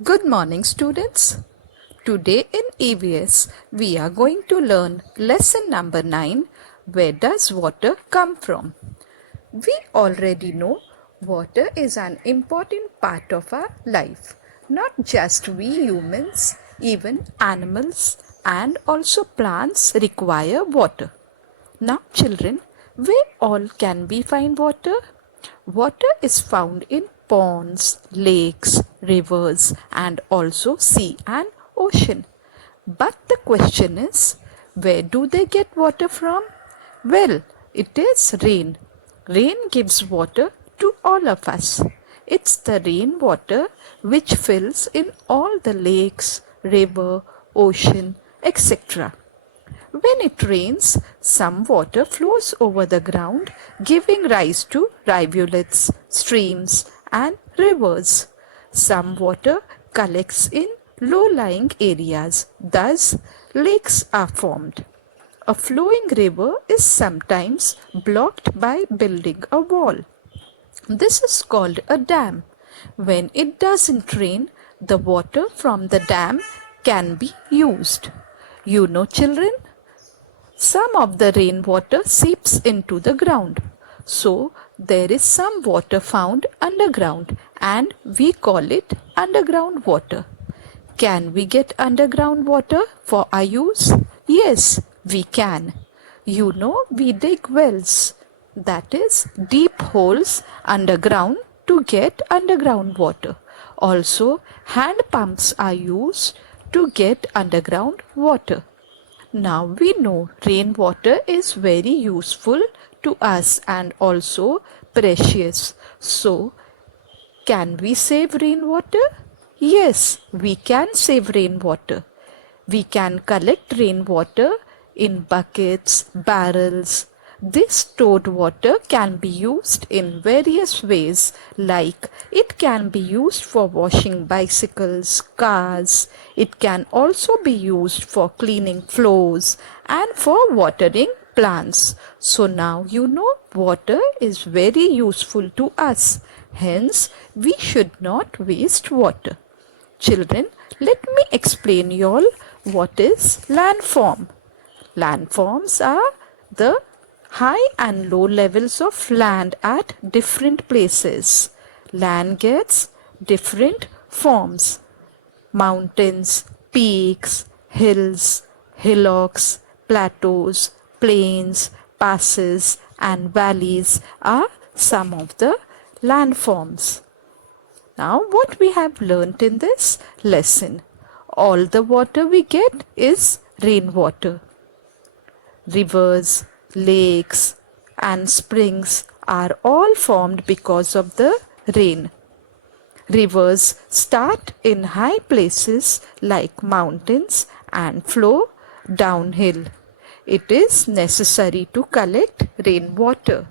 Good morning, students. Today in EVS, we are going to learn lesson number 9. Where does water come from? We already know water is an important part of our life. Not just we humans, even animals and also plants require water. Now, children, where all can we find water? Water is found in ponds, lakes, rivers, and also sea and ocean. But the question is, where do they get water from? Well, it is rain. Rain gives water to all of us. It's the rainwater which fills in all the lakes, river, ocean, etc. When it rains, some water flows over the ground, giving rise to rivulets, streams, and rivers. Some water collects in low-lying areas, thus lakes are formed. A flowing river is sometimes blocked by building a wall. This is called a dam. When it doesn't rain, the water from the dam can be used. You know, children, some of the rainwater seeps into the ground. So, there is some water found underground and we call it underground water. Can we get underground water for our use? Yes, we can. You know, we dig wells, that is, deep holes underground to get underground water. Also, hand pumps are used to get underground water. Now we know rainwater is very useful to us and also precious. So, can we save rainwater? Yes, we can save rainwater. We can collect rainwater in buckets, barrels. This stored water can be used in various ways, like it can be used for washing bicycles, cars. It can also be used for cleaning floors and for watering plants. So now you know water is very useful to us. Hence, we should not waste water. Children, let me explain you all what is landform. Landforms are the high and low levels of land at different places. Land gets different forms. Mountains, peaks, hills, hillocks, plateaus, plains, passes and valleys are some of the landforms. Now what we have learnt in this lesson? All the water we get is rainwater. Rivers, lakes and springs are all formed because of the rain. Rivers start in high places like mountains and flow downhill. It is necessary to collect rainwater.